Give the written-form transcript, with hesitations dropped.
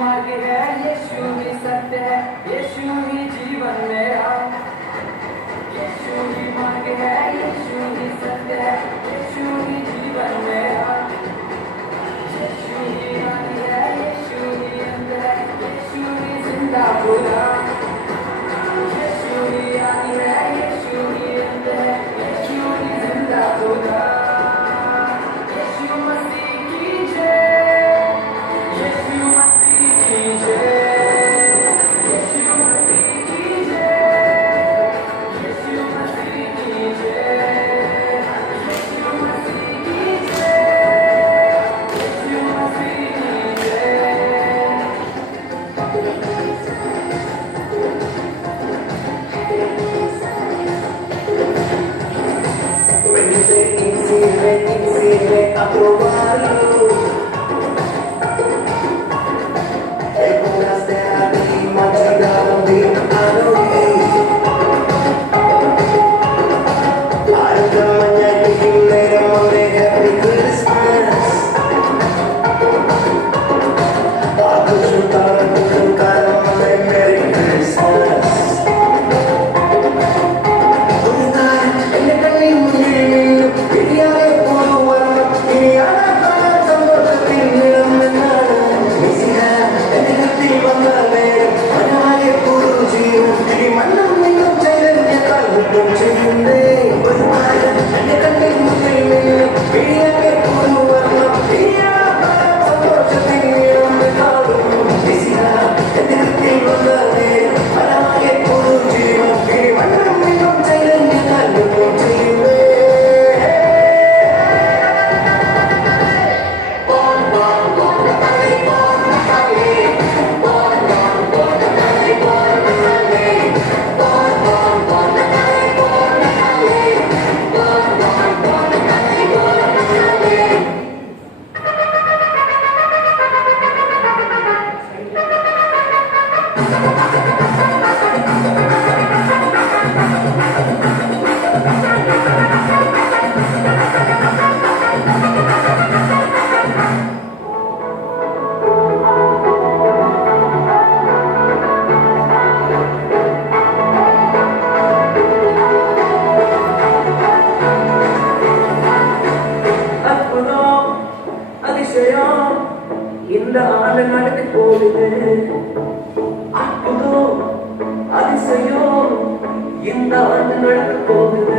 मार्ग है, यीशु ही सत्य है, यीशु ही जीवन मेरा। यीशु ही मार्ग है, यीशु ही सत्य है, यीशु ही जीवन मेरा। यीशु ही आदि है, यीशु ही अंत है, यीशु ही जिंदा खुदा। यीशु ही आदि है, यीशु ही अंत है, यीशु ही जिंदा खुदा। यीशु मसीह की जय, यीशु मसीह की जय, यीशु मसीह की जय, यीशु मसीह की जय, यीशु मसीह की जय, यीशु मसीह की जय। Ven y a probarlo. Encontraste a mi manchado de anoche. I'll come and I give you later on a happy Christmas. I'll put you down and put you down on a Merry Christmas. இந்த ஆண்டு நடக்க போகுது அற்புதம் அதிசயம் இந்த ஆண்டு நடக்க போகுது